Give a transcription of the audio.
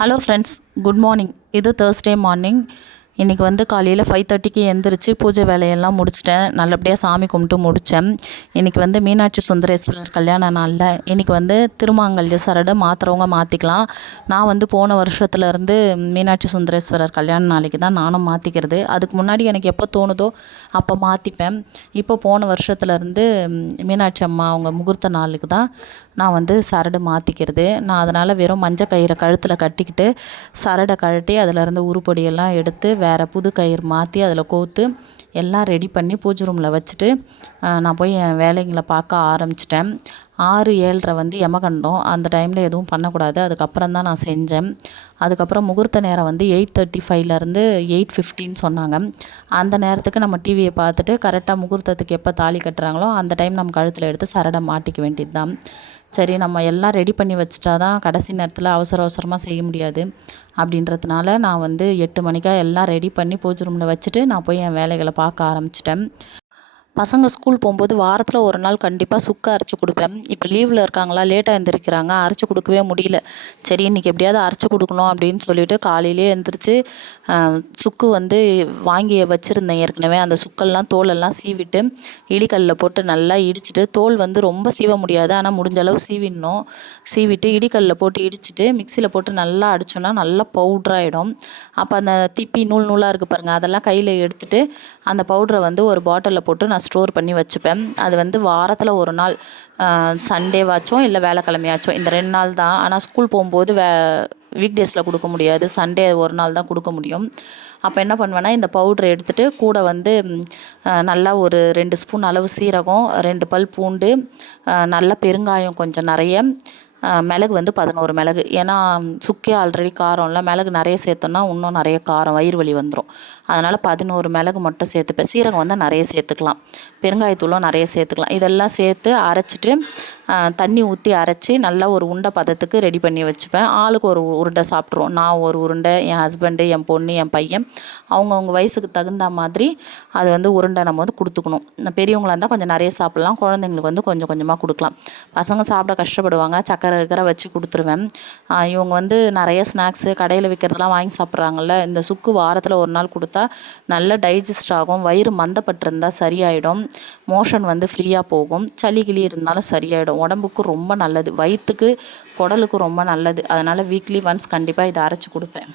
Hello friends, good morning. இது Thursday morning. இன்றைக்கி வந்து காலையில் 5:30க்கு எழுந்திரிச்சு பூஜை வேலையெல்லாம் முடிச்சிட்டேன். நல்லபடியாக சாமி கும்பிட்டு முடித்தேன். இன்றைக்கி வந்து மீனாட்சி சுந்தரேஸ்வரர் கல்யாண நாளில் இன்றைக்கி வந்து திருமாங்கல்ய சரடை மாற்றுறவங்க மாற்றிக்கலாம். நான் வந்து போன வருஷத்துலேருந்து மீனாட்சி சுந்தரேஸ்வரர் கல்யாண நாளைக்கு தான் நானும் மாற்றிக்கிறது. அதுக்கு முன்னாடி எனக்கு எப்போ தோணுதோ அப்போ மாற்றிப்பேன். இப்போ போன வருஷத்துலேருந்து மீனாட்சி அம்மா அவங்க முகூர்த்த நாளுக்கு தான் நான் வந்து சரடு மாற்றிக்கிறது. நான் அதனால் வெறும் மஞ்சள் கயிறை கழுத்தில் கட்டிக்கிட்டு சரடை கழட்டி அதிலேருந்து உருப்படியெல்லாம் எடுத்து வேறு புது கயிறு மாற்றி அதில் கோர்த்து எல்லாம் ரெடி பண்ணி பூஜை ரூமில் வச்சுட்டு நான் போய் என் வேலைங்களை பார்க்க ஆரம்பிச்சிட்டேன். 6-7:30 வந்து யமகண்டம். அந்த டைமில் எதுவும் பண்ணக்கூடாது. அதுக்கப்புறம் தான் நான் செஞ்சேன். அதுக்கப்புறம் முகூர்த்த நேரம் வந்து 8:35லேருந்து 8:15 சொன்னாங்க. அந்த நேரத்துக்கு நம்ம டிவியை பார்த்துட்டு கரெக்டாக முகூர்த்தத்துக்கு எப்போ தாலி கட்டுறாங்களோ அந்த டைம் நம்ம கழுத்தில் எடுத்து சரடை மாட்டிக்க வேண்டியது தான். சரி, நம்ம எல்லாம் ரெடி பண்ணி வச்சுட்டா தான் கடைசி நேரத்தில் அவசரமாக செய்ய முடியாது. அப்படின்றதுனால நான் வந்து 8 மணிக்காக எல்லாம் ரெடி பண்ணி பூஜை ரூமில் வச்சுட்டு நான் போய் என் வேலைகளை பார்க்க ஆரம்பிச்சிட்டேன். பசங்க ஸ்கூல் போகும்போது வாரத்தில் ஒரு நாள் கண்டிப்பாக சுக்கு அரைச்சி கொடுப்பேன். இப்போ லீவில் இருக்காங்களா, லேட்டாக எழுந்திரிக்கிறாங்க, அரைச்சி கொடுக்கவே முடியல. சரி, இன்றைக்கி எப்படியாவது அரைச்சி கொடுக்கணும் அப்படின்னு சொல்லிட்டு காலையிலே எழுந்திரிச்சு சுக்கு வந்து வாங்கி வச்சுருந்தேன் ஏற்கனவே. அந்த சுக்கெல்லாம் தோலெல்லாம் சீவிட்டு இடிக்கல்லில் போட்டு நல்லா இடிச்சிட்டு, தோல் வந்து ரொம்ப சீவ முடியாது, ஆனால் முடிஞ்ச அளவு சீவிடணும். சீவிட்டு இடிக்கல்லில் போட்டு இடிச்சிட்டு மிக்சியில் போட்டு நல்லா அடித்தோன்னா நல்லா பவுட்ராகிடும். அப்போ அந்த திப்பி நூலாக இருக்குது பாருங்கள், அதெல்லாம் கையில் எடுத்துகிட்டு அந்த பவுட்ரை வந்து ஒரு பாட்டிலில் போட்டு நான் ஸ்டோர் பண்ணி வச்சுப்பேன். அது வந்து வாரத்தில் ஒரு நாள், சண்டேவாச்சும் இல்லை வேலைக்கிழமையாச்சும், இந்த 2 நாள் தான். ஆனால் ஸ்கூல் போகும்போது வீக் டேஸில் கொடுக்க முடியாது, சண்டே ஒரு நாள் தான் கொடுக்க முடியும். அப்போ என்ன பண்ணுவேன்னா, இந்த பவுட்ரை எடுத்துகிட்டு கூட வந்து நல்லா ஒரு 2 ஸ்பூன் அளவு சீரகம், 2 பல் பூண்டு, நல்ல பெருங்காயம் கொஞ்சம் நிறைய, மிளகு வந்து 11 மிளகு. ஏன்னா சுக்கே ஆல்ரெடி காரம் இல்லை, மிளகு நிறைய சேர்த்தோன்னா இன்னும் நிறைய காரம், வயிறு வலி வந்துடும். அதனால் 11 மிளகு மட்டும் சேர்த்துப்பேன். சீரகம் வந்து நிறைய சேர்த்துக்கலாம், பெருங்காயத்தூளும் நிறைய சேர்த்துக்கலாம். இதெல்லாம் சேர்த்து அரைச்சிட்டு தண்ணி ஊற்றி அரைச்சி நல்லா ஒரு உருண்டை பதத்துக்கு ரெடி பண்ணி வச்சுப்பேன். ஆளுக்கு ஒரு உருண்டை சாப்பிட்ருவோம். நான் ஒரு உருண்டை, என் ஹஸ்பண்டு, என் பொண்ணு, என் பையன், அவங்கவுங்க வயசுக்கு தகுந்த மாதிரி அது வந்து உருண்டை நம்ம வந்து கொடுத்துக்கணும். பெரியவங்களாக இருந்தால் கொஞ்சம் நிறைய சாப்பிட்லாம், குழந்தைங்களுக்கு வந்து கொஞ்சம் கொஞ்சமாக கொடுக்கலாம். பசங்க சாப்பிட கஷ்டப்படுவாங்க, சக்கரை வச்சு கொடுத்துருவேன். இவங்க வந்து நிறைய ஸ்நாக்ஸு கடையில் விற்கிறதெல்லாம் வாங்கி சாப்பிட்றாங்கல்ல. இந்த சுக்கு வாரத்தில் ஒரு நாள் கொடுத்தா நல்லா டைஜஸ்ட் ஆகும். வயிறு மந்தப்பட்டிருந்தால் சரியாயிடும், மோஷன் வந்து ஃப்ரீயாக போகும், சளி கிளி இருந்தாலும் சரியாயிடும். உடம்புக்கு ரொம்ப நல்லது, வயிற்றுக்கு குடலுக்கு ரொம்ப நல்லது. அதனால் வீக்லி ஒன்ஸ் கண்டிப்பாக இதை அரைச்சி கொடுப்பேன்.